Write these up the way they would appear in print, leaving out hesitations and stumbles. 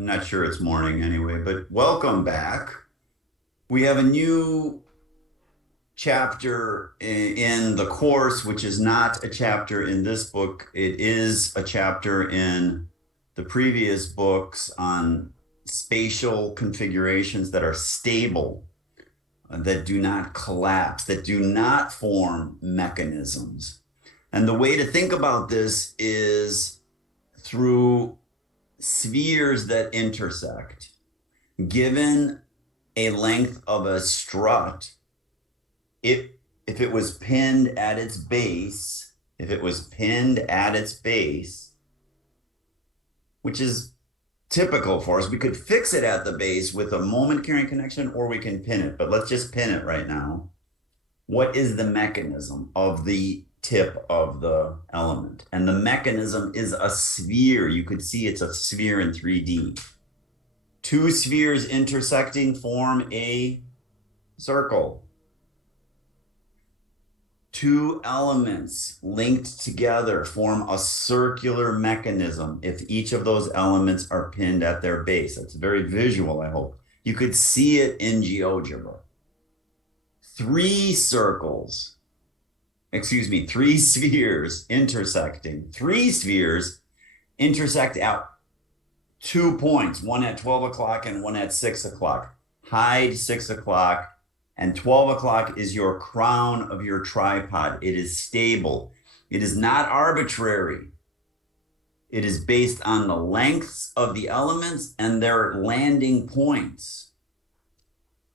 I'm not sure it's morning anyway, but welcome back. We have a new chapter in the course, which is not a chapter in this book. It is a chapter in the previous books on spatial configurations that are stable, that do not collapse, that do not form mechanisms. And the way to think about this is through spheres that intersect. Given a length of a strut, if if it was pinned at its base, if it was pinned at its base, which is typical for us, we could fix it at the base with a moment carrying connection, or we can pin it. But let's just pin it right now. What is the mechanism of the tip of the element? And the mechanism is a sphere. You could see it's a sphere in 3D. Two spheres intersecting form a circle. Two elements linked together form a circular mechanism if each of those elements are pinned at their base. That's very visual, I hope. You could see it in GeoGebra. Three spheres intersecting. Three spheres intersect at 2 points, one at 12 o'clock and one at 6 o'clock. Hide 6 o'clock, and 12 o'clock is your crown of your tripod. It is stable. It is not arbitrary. It is based on the lengths of the elements and their landing points.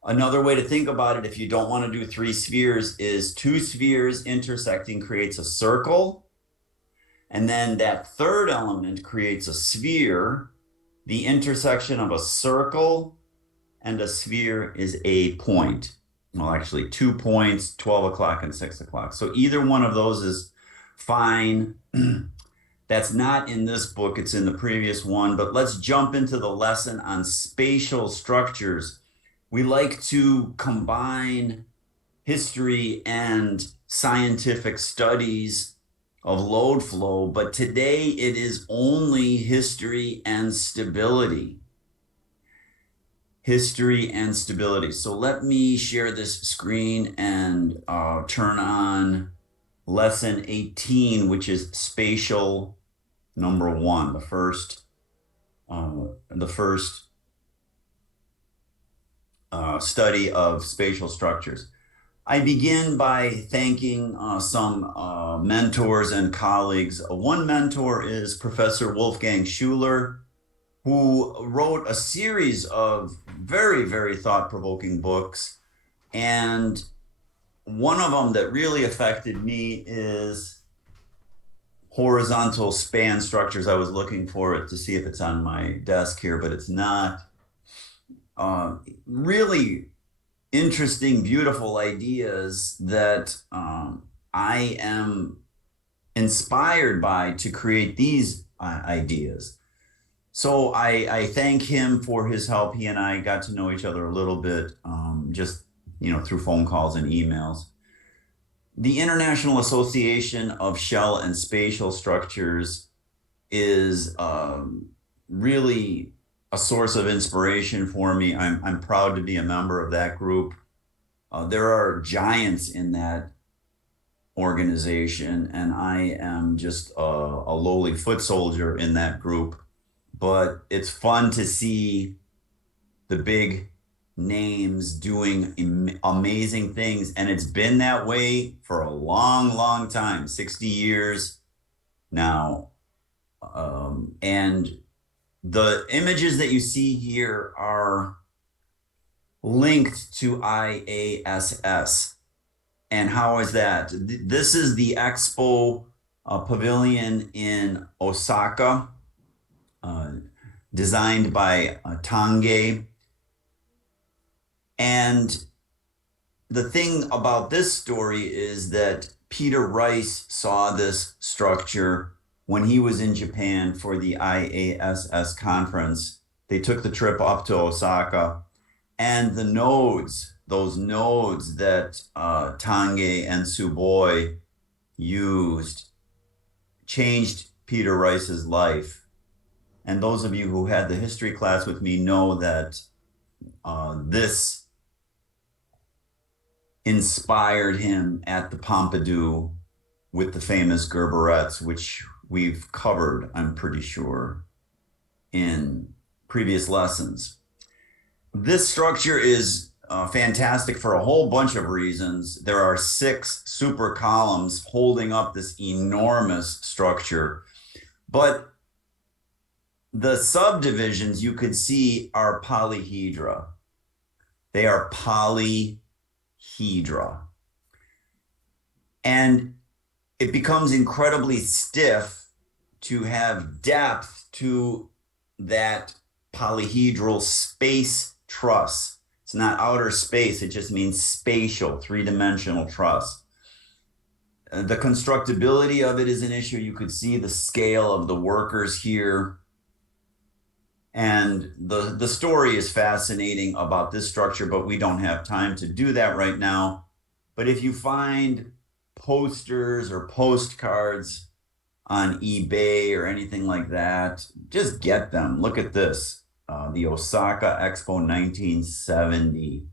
Another way to think about it, if you don't want to do three spheres, is two spheres intersecting creates a circle. And then that third element creates a sphere. The intersection of a circle and a sphere is a point. Well, actually 2 points, 12 o'clock and 6 o'clock. So either one of those is fine. That's not in this book, it's in the previous one, but let's jump into the lesson on spatial structures. We like to combine history and scientific studies of load flow, but today it is only history and stability. History and stability. So let me share this screen and turn on lesson 18, which is spatial number 1, the first study of spatial structures. I begin by thanking some mentors and colleagues. One mentor is Professor Wolfgang Schuler, who wrote a series of very, very thought-provoking books. And one of them that really affected me is Horizontal Span Structures. I was looking for it to see if it's on my desk here, but it's not. Really interesting, beautiful ideas that I am inspired by to create these ideas. So I thank him for his help. He and I got to know each other a little bit, just through phone calls and emails. The International Association of Shell and Spatial Structures is really a source of inspiration for me. I'm proud to be a member of that group. There are giants in that organization, and I am just a lowly foot soldier in that group. But it's fun to see the big names doing amazing things. And it's been that way for a long, long time, 60 years now. And the images that you see here are linked to IASS. And how is that? This is the Expo Pavilion in Osaka, designed by Tange. And the thing about this story is that Peter Rice saw this structure when he was in Japan for the IASS conference. They took the trip up to Osaka, and the nodes, those nodes that Tange and Suboi used, changed Peter Rice's life. And those of you who had the history class with me know that this inspired him at the Pompidou with the famous Gerberettes, which we've covered, I'm pretty sure, in previous lessons. This structure is fantastic for a whole bunch of reasons. There are 6 super columns holding up this enormous structure, but the subdivisions you could see are polyhedra. They are polyhedra. And it becomes incredibly stiff to have depth to that polyhedral space truss. It's not outer space, it just means spatial, 3-dimensional truss. The constructability of it is an issue. You could see the scale of the workers here. And the story is fascinating about this structure, but we don't have time to do that right now. But if you find posters or postcards on eBay or anything like that, just get them. Look at this, the Osaka Expo 1970,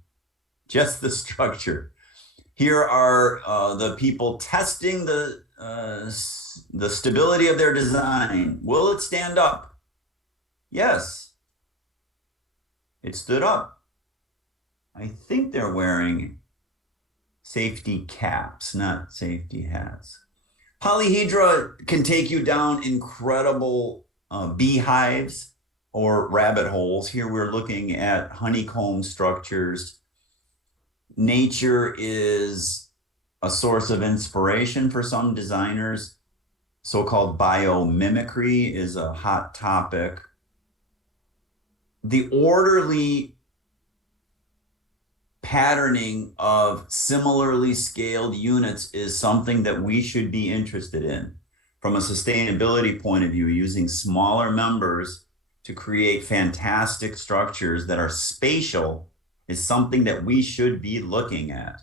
just the structure. Here are the people testing the stability of their design. Will it stand up? Yes, it stood up. I think they're wearing safety caps, not safety hats. Polyhedra can take you down incredible beehives or rabbit holes. Here we're looking at honeycomb structures. Nature is a source of inspiration for some designers. So-called biomimicry is a hot topic. The orderly patterning of similarly scaled units is something that we should be interested in from a sustainability point of view, using smaller members to create fantastic structures that are spatial is something that we should be looking at.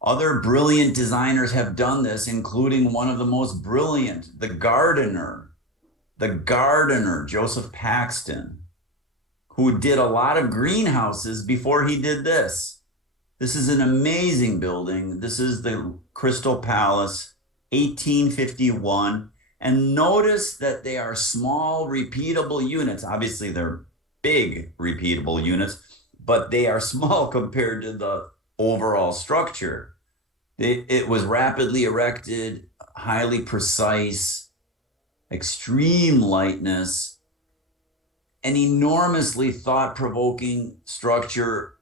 Other brilliant designers have done this, including one of the most brilliant, the gardener, Joseph Paxton, who did a lot of greenhouses before he did this. This is an amazing building. This is the Crystal Palace, 1851. And notice that they are small, repeatable units. Obviously, they're big, repeatable units, but they are small compared to the overall structure. It was rapidly erected, highly precise, extreme lightness, an enormously thought-provoking structure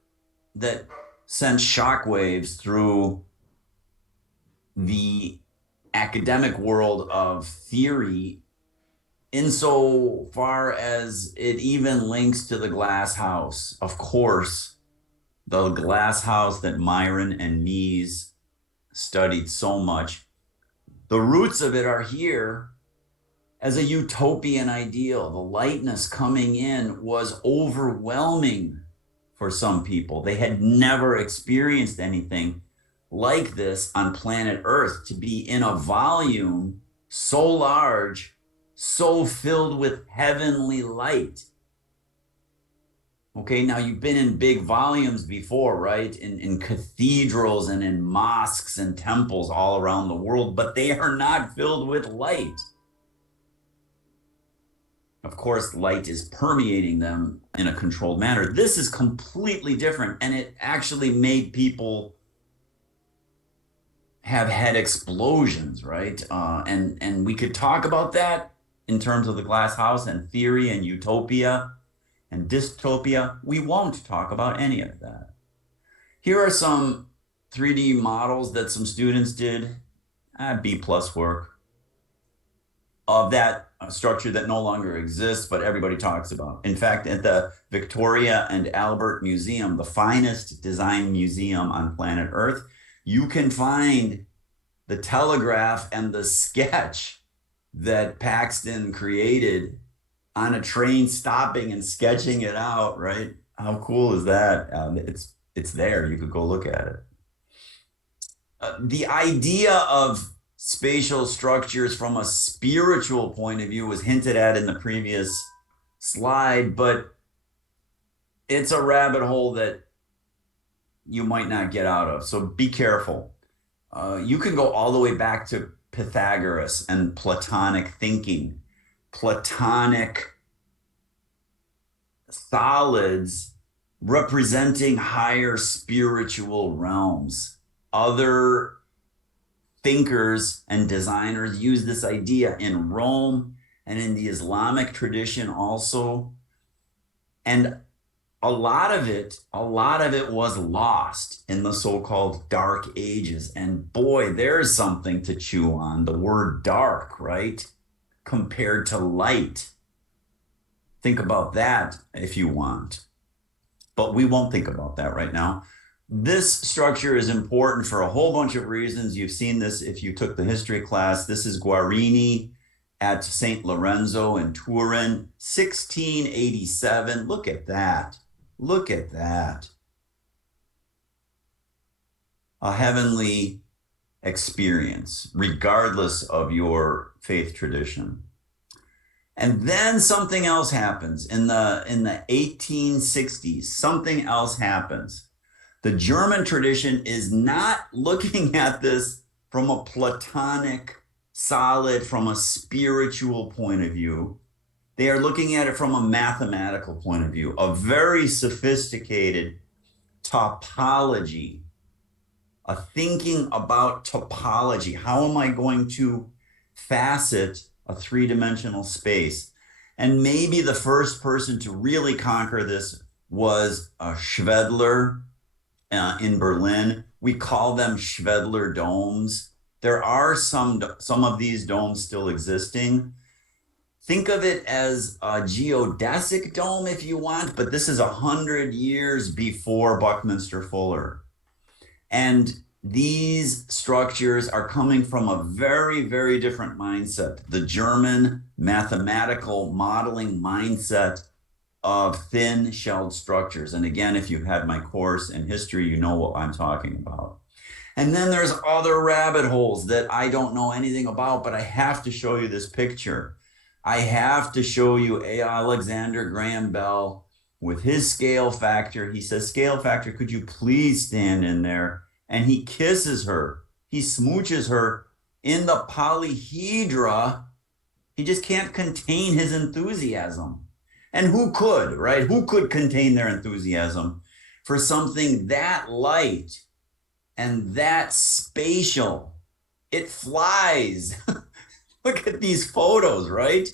that sent shockwaves through the academic world of theory, insofar as it even links to the glass house. Of course, the glass house that Myron and Mies studied so much. The roots of it are here as a utopian ideal. The lightness coming in was overwhelming for some people. They had never experienced anything like this on planet Earth, to be in a volume so large, so filled with heavenly light. Okay, now you've been in big volumes before, right? In cathedrals and in mosques and temples all around the world, but they are not filled with light. Of course, light is permeating them in a controlled manner. This is completely different, and it actually made people have head explosions, right? And we could talk about that in terms of the glass house and theory and utopia and dystopia. We won't talk about any of that. Here are some 3D models that some students did, B+ work, of that structure that no longer exists, but everybody talks about. In fact, at the Victoria and Albert Museum, the finest design museum on planet Earth, you can find the telegraph and the sketch that Paxton created on a train stopping and sketching it out, right? How cool is that? It's there. You could go look at it. The idea of spatial structures from a spiritual point of view was hinted at in the previous slide, but it's a rabbit hole that you might not get out of. So be careful. You can go all the way back to Pythagoras and Platonic thinking, Platonic solids representing higher spiritual realms. Other thinkers and designers use this idea in Rome and in the Islamic tradition also. And a lot of it was lost in the so-called dark ages. And boy, there's something to chew on. The word dark, right? Compared to light. Think about that if you want. But we won't think about that right now. This structure is important for a whole bunch of reasons. You've seen this if you took the history class. This is Guarini at St. Lorenzo in Turin, 1687. Look at that. Look at that. A heavenly experience, regardless of your faith tradition. And then something else happens in the 1860s. Something else happens. The German tradition is not looking at this from a Platonic, solid, from a spiritual point of view. They are looking at it from a mathematical point of view, a very sophisticated topology, a thinking about topology. How am I going to facet a three-dimensional space? And maybe the first person to really conquer this was Schwedler in Berlin. We call them Schwedler domes. There are some of these domes still existing. Think of it as a geodesic dome if you want, but this is 100 years before Buckminster Fuller. And these structures are coming from a very, very different mindset. The German mathematical modeling mindset of thin shelled structures. And again, if you've had my course in history, you know what I'm talking about. And then there's other rabbit holes that I don't know anything about, but I have to show you this picture. I have to show you Alexander Graham Bell with his scale factor. He says, scale factor, could you please stand in there? And he kisses her. He smooches her in the polyhedra. He just can't contain his enthusiasm. And who could, right? Who could contain their enthusiasm for something that light and that spatial? It flies. Look at these photos, right?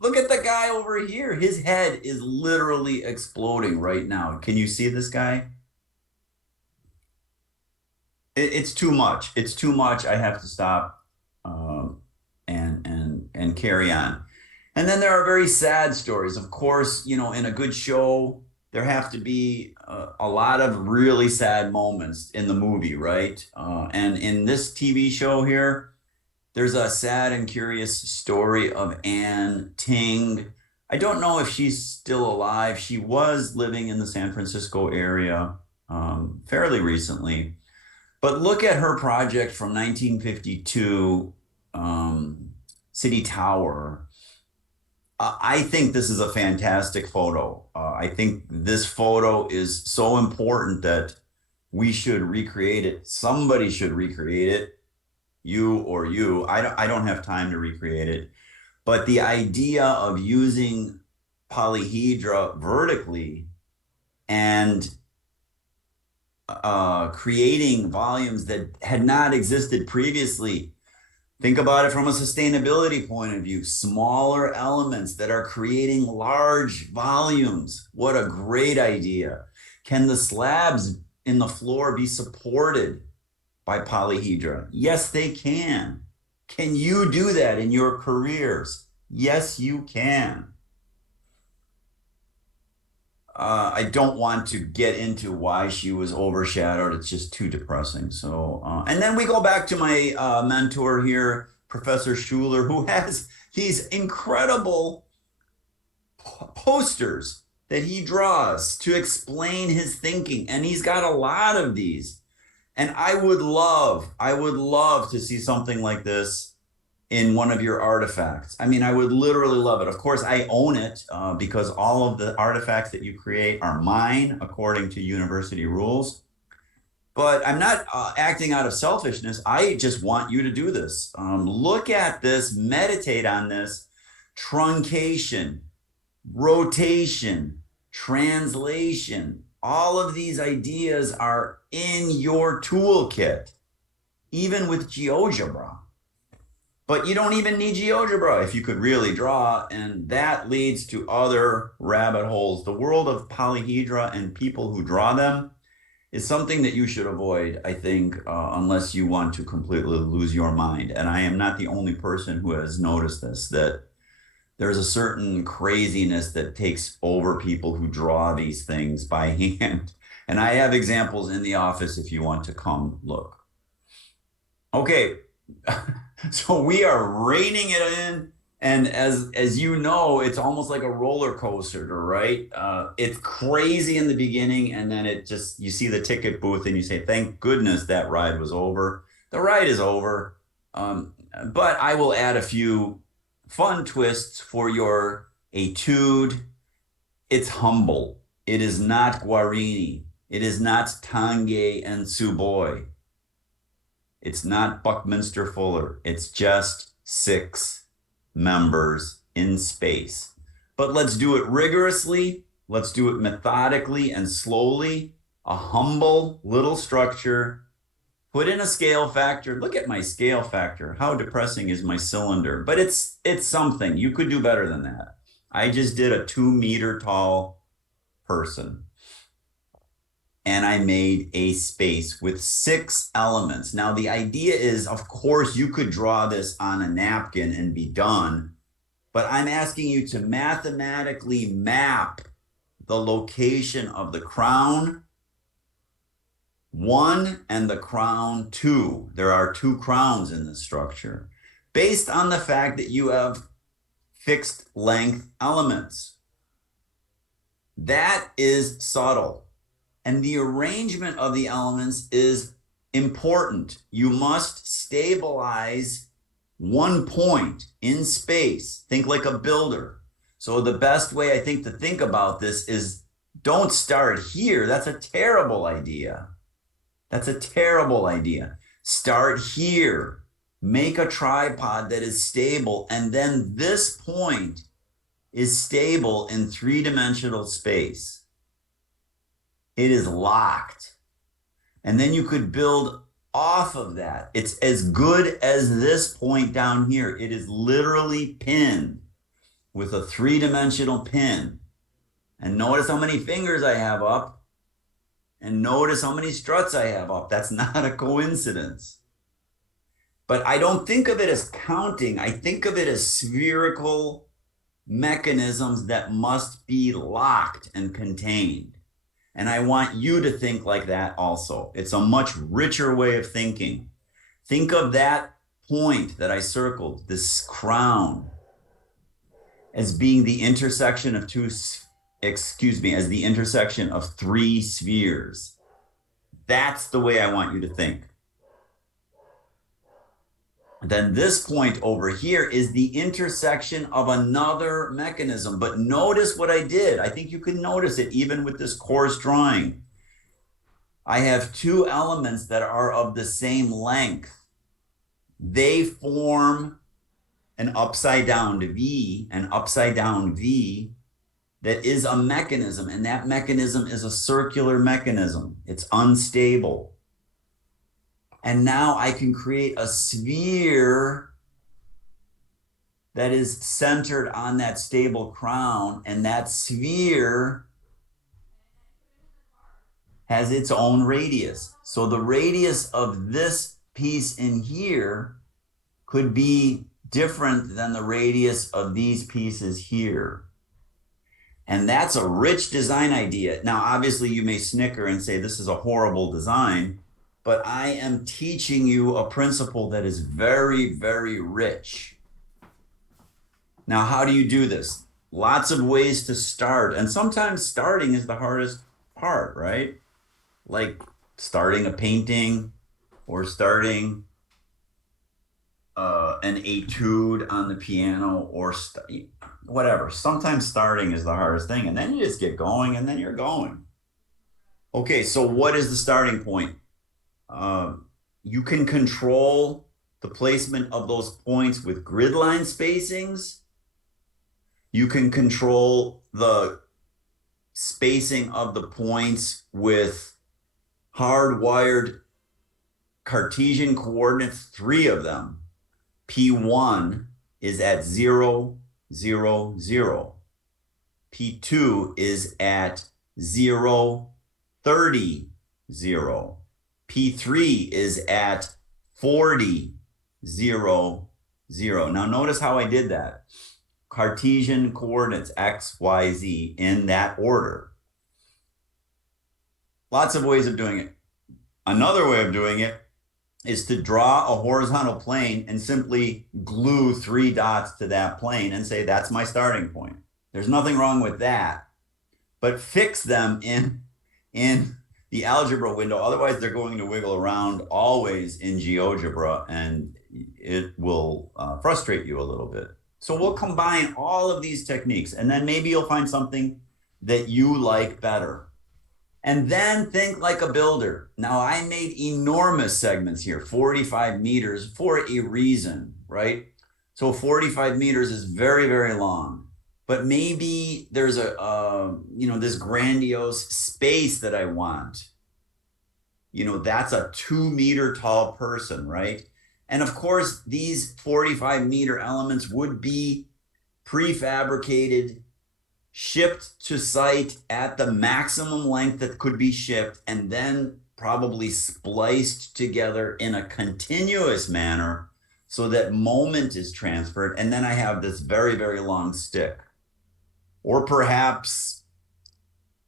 Look at the guy over here. His head is literally exploding right now. Can you see this guy? It's too much. It's too much. I have to stop and carry on. And then there are very sad stories. Of course, you know, in a good show, there have to be a lot of really sad moments in the movie, right? And in this TV show here, there's a sad and curious story of Anne Ting. I don't know if she's still alive. She was living in the San Francisco area fairly recently. But look at her project from 1952, City Tower. I think this is a fantastic photo. I think this photo is so important that we should recreate it. Somebody should recreate it. You or you. I don't have time to recreate it. But the idea of using polyhedra vertically and creating volumes that had not existed previously. Think about it from a sustainability point of view. Smaller elements that are creating large volumes. What a great idea. Can the slabs in the floor be supported by polyhedra? Yes, they can. Can you do that in your careers? Yes, you can. I don't want to get into why she was overshadowed. It's just too depressing. So, and then we go back to my mentor here, Professor Schuler, who has these incredible posters that he draws to explain his thinking. And he's got a lot of these. And I would love to see something like this in one of your artifacts. I mean, I would literally love it. Of course, I own it because all of the artifacts that you create are mine according to university rules. But I'm not acting out of selfishness. I just want you to do this. Look at this, meditate on this. Truncation, rotation, translation. All of these ideas are in your toolkit, even with GeoGebra. But you don't even need GeoGebra if you could really draw, and that leads to other rabbit holes. The world of polyhedra and people who draw them is something that you should avoid, I think, unless you want to completely lose your mind. And I am not the only person who has noticed this, that there's a certain craziness that takes over people who draw these things by hand. And I have examples in the office if you want to come look. Okay, so we are reining it in. And as you know, it's almost like a roller coaster, right? It's crazy in the beginning, and then it just, you see the ticket booth and you say, thank goodness that ride was over. The ride is over. But I will add a few fun twists for your etude. It's humble. It is not Guarini. It is not Tanguay and Suboy. It's not Buckminster Fuller. It's just 6 members in space. But let's do it rigorously. Let's do it methodically and slowly. A humble little structure. Put in a scale factor. Look at my scale factor. How depressing is my cylinder? But it's something. You could do better than that. I just did a 2-meter tall person. And I made a space with 6 elements. Now, the idea is, of course, you could draw this on a napkin and be done, but I'm asking you to mathematically map the location of the crown 1 and the crown 2. There are 2 crowns in this structure, based on the fact that you have fixed length elements. That is subtle. And the arrangement of the elements is important. You must stabilize one point in space. Think like a builder. So the best way I think to think about this is don't start here. That's a terrible idea. That's a terrible idea. Start here. Make a tripod that is stable. And then this point is stable in 3-dimensional space. It is locked. And then you could build off of that. It's as good as this point down here. It is literally pinned with a 3-dimensional pin. And notice how many fingers I have up. And notice how many struts I have up. That's not a coincidence. But I don't think of it as counting. I think of it as spherical mechanisms that must be locked and contained. And I want you to think like that also. It's a much richer way of thinking. Think of that point that I circled, this crown, as being the intersection of as the intersection of 3 spheres. That's the way I want you to think. Then this point over here is the intersection of another mechanism. But notice what I did. I think you can notice it even with this coarse drawing. I have 2 elements that are of the same length. They form an upside down V that is a mechanism. And that mechanism is a circular mechanism. It's unstable. And now I can create a sphere that is centered on that stable crown. And that sphere has its own radius. So the radius of this piece in here could be different than the radius of these pieces here. And that's a rich design idea. Now, obviously, you may snicker and say, this is a horrible design. But I am teaching you a principle that is very, very rich. Now, how do you do this? Lots of ways to start. And sometimes starting is the hardest part, right? Like starting a painting, or starting an etude on the piano, or whatever. Sometimes starting is the hardest thing, and then you just get going, and then you're going. Okay, so what is the starting point? You can control the placement of those points with grid line spacings. You can control the spacing of the points with hardwired Cartesian coordinates, 3 of them. P1 is at 0, 0, 0. P2 is at 0, 30, 0. P3 is at 40, 0, 0. Now notice how I did that. Cartesian coordinates, X, Y, Z, in that order. Lots of ways of doing it. Another way of doing it is to draw a horizontal plane and simply glue 3 dots to that plane and say, that's my starting point. There's nothing wrong with that, but fix them in the algebra window. Otherwise, they're going to wiggle around always in GeoGebra, and it will frustrate you a little bit. So we'll combine all of these techniques, and then maybe you'll find something that you like better. And then think like a builder. Now, I made enormous segments here, 45 meters for a reason, right? So 45 meters is very, very long. But maybe there's this grandiose space that I want. That's a 2-meter tall person, right? And of course, these 45-meter elements would be prefabricated, shipped to site at the maximum length that could be shipped, and then probably spliced together in a continuous manner so that moment is transferred. And then I have this very, very long stick. Or perhaps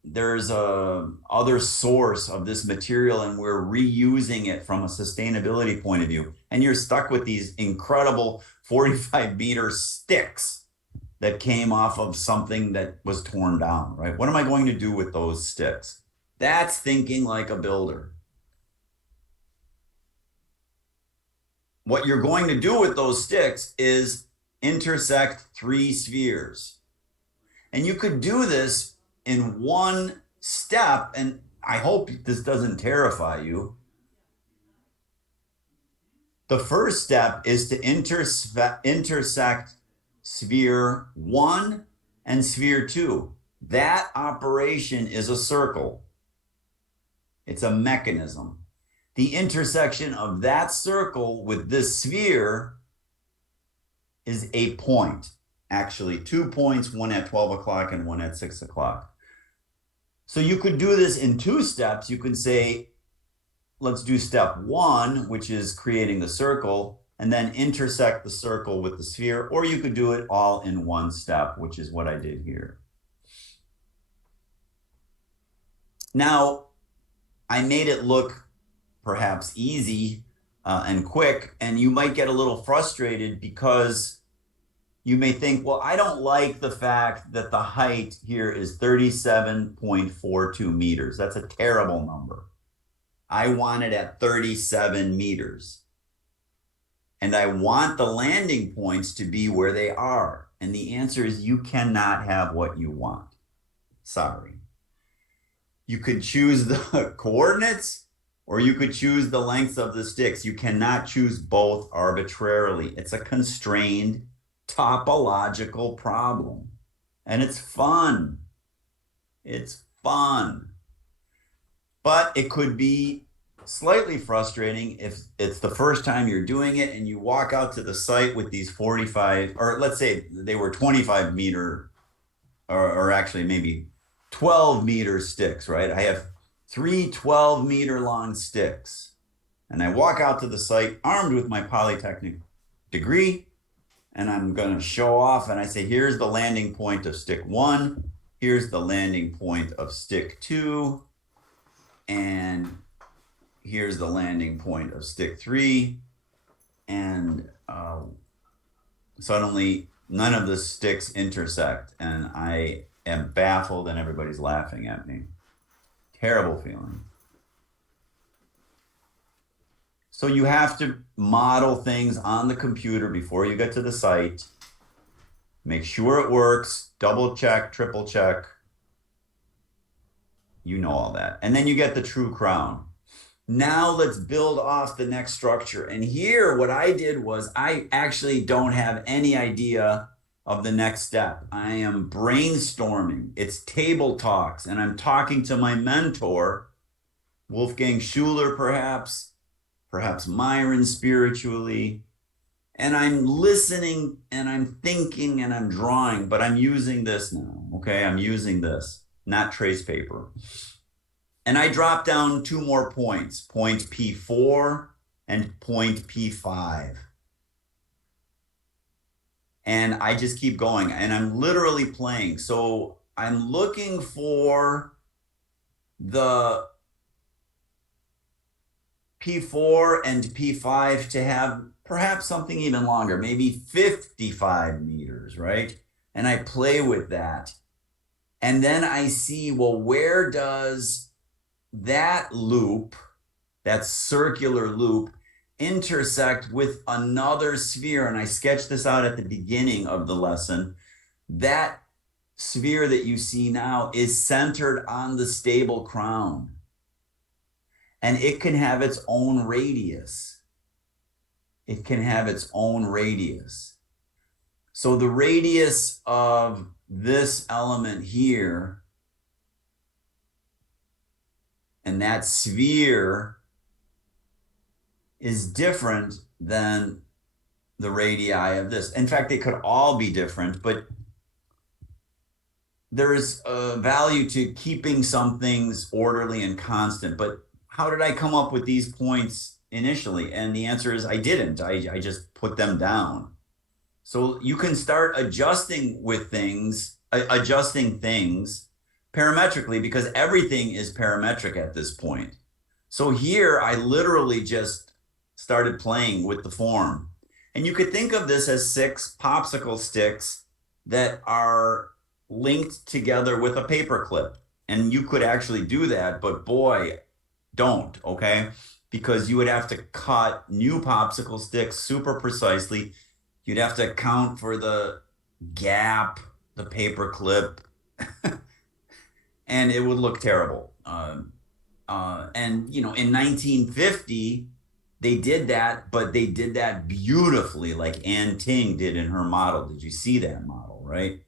there's a other source of this material and we're reusing it from a sustainability point of view. And you're stuck with these incredible 45-meter sticks that came off of something that was torn down, right? What am I going to do with those sticks? That's thinking like a builder. What you're going to do with those sticks is intersect 3 spheres. And you could do this in one step, and I hope this doesn't terrify you. The first step is to intersect sphere 1 and sphere 2. That operation is a circle. It's a mechanism. The intersection of that circle with this sphere is a point. Actually, 2 points, one at 12 o'clock and one at 6 o'clock. So you could do this in 2 steps. You could say, let's do step 1, which is creating the circle, and then intersect the circle with the sphere, or you could do it all in 1 step, which is what I did here. Now, I made it look perhaps easy and quick, and you might get a little frustrated because you may think, well, I don't like the fact that the height here is 37.42 meters. That's a terrible number. I want it at 37 meters. And I want the landing points to be where they are. And the answer is you cannot have what you want. Sorry. You could choose the coordinates or you could choose the lengths of the sticks. You cannot choose both arbitrarily. It's a constrained topological problem. And it's fun. It's fun. But it could be slightly frustrating if it's the first time you're doing it and you walk out to the site with these 45, or let's say they were 25 meter, or actually maybe 12 meter sticks, right? I have 3 12-meter long sticks. And I walk out to the site armed with my Polytechnic degree, and I'm going to show off. And I say, here's the landing point of stick 1. Here's the landing point of stick 2. And here's the landing point of stick 3. And suddenly, none of the sticks intersect. And I am baffled and everybody's laughing at me. Terrible feeling. So you have to model things on the computer before you get to the site. Make sure it works, double check, triple check. You know all that. And then you get the true crown. Now let's build off the next structure. And here, what I did was I actually don't have any idea of the next step. I am brainstorming. It's table talks, and I'm talking to my mentor, Wolfgang Schuler, perhaps Myron spiritually. And I'm listening and I'm thinking and I'm drawing, but I'm using this now. Okay, I'm using this, not trace paper. And I drop down 2 more points, point P4 and point P5. And I just keep going and I'm literally playing. So I'm looking for the P4 and P5 to have perhaps something even longer, maybe 55 meters, right? And I play with that. And then I see, well, where does that loop, that circular loop, intersect with another sphere? And I sketched this out at the beginning of the lesson. That sphere that you see now is centered on the stable crown. And it can have its own radius. It can have its own radius. So the radius of this element here and that sphere is different than the radii of this. In fact, they could all be different, but there is a value to keeping some things orderly and constant. But how did I come up with these points initially? And the answer is I didn't. I just put them down. So you can start adjusting things parametrically because everything is parametric at this point. So here I literally just started playing with the form. And you could think of this as 6 popsicle sticks that are linked together with a paper clip. And you could actually do that, but boy, don't, okay? Because you would have to cut new popsicle sticks super precisely. You'd have to account for the gap, the paper clip, and it would look terrible. And you know, in 1950, they did that, but they did that beautifully, like Ann Ting did in her model. Did you see that model, right?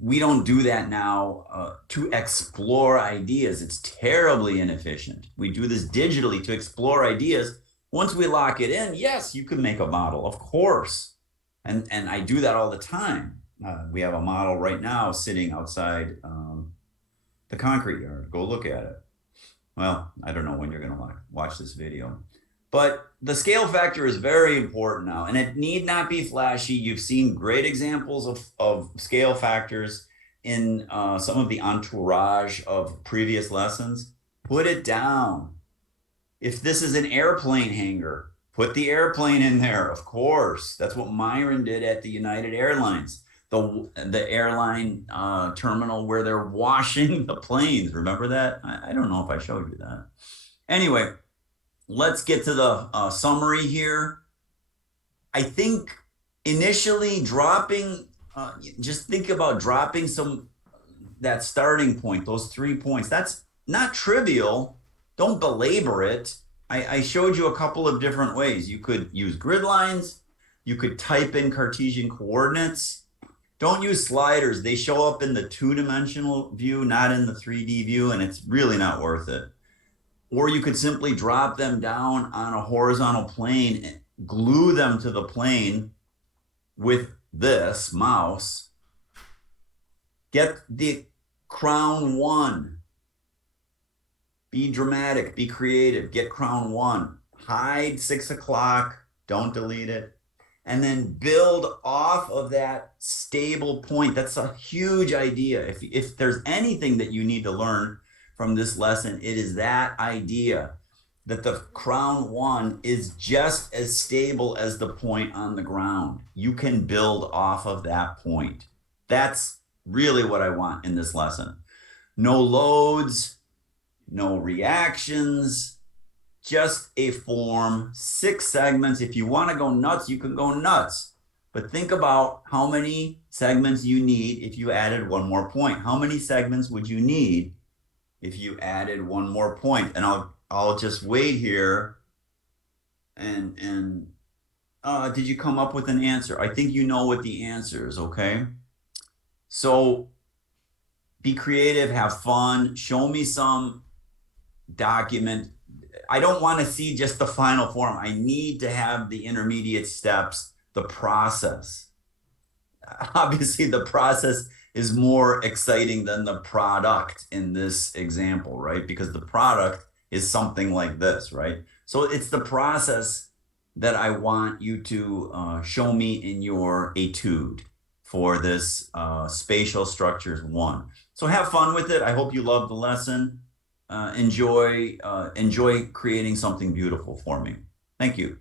We don't do that now to explore ideas. It's terribly inefficient. We do this digitally to explore ideas. Once we lock it in, yes, you can make a model, of course. And I do that all the time. We have a model right now sitting outside the concrete yard. Go look at it. Well, I don't know when you're going to watch this video. But the scale factor is very important now, and it need not be flashy. You've seen great examples of scale factors in some of the entourage of previous lessons. Put it down. If this is an airplane hangar, put the airplane in there, of course. That's what Myron did at the United Airlines, the airline terminal where they're washing the planes. Remember that? I don't know if I showed you that. Anyway, let's get to the summary here. I think initially dropping, just think about dropping that starting point, those 3 points. That's not trivial. Don't belabor it. I showed you a couple of different ways. You could use grid lines. You could type in Cartesian coordinates. Don't use sliders. They show up in the 2-dimensional view, not in the 3D view, and it's really not worth it. Or you could simply drop them down on a horizontal plane and glue them to the plane with this mouse. Get the crown 1. Be dramatic, be creative, get crown 1. Hide 6 o'clock, don't delete it. And then build off of that stable point. That's a huge idea. If there's anything that you need to learn from this lesson, it is that idea that the crown 1 is just as stable as the point on the ground. You can build off of that point. That's really what I want in this lesson. No loads, no reactions, just a form, 6 segments. If you want to go nuts, you can go nuts. But think about how many segments you need if you added one more point. How many segments would you need if you added one more point? And I'll just wait here. And did you come up with an answer? I think you know what the answer is, okay? So be creative, have fun, show me some document. I don't want to see just the final form. I need to have the intermediate steps, the process. Obviously, the process is more exciting than the product in this example, right? Because the product is something like this, right? So it's the process that I want you to show me in your etude for this spatial structures 1. So have fun with it. I hope you love the lesson. Enjoy creating something beautiful for me. Thank you.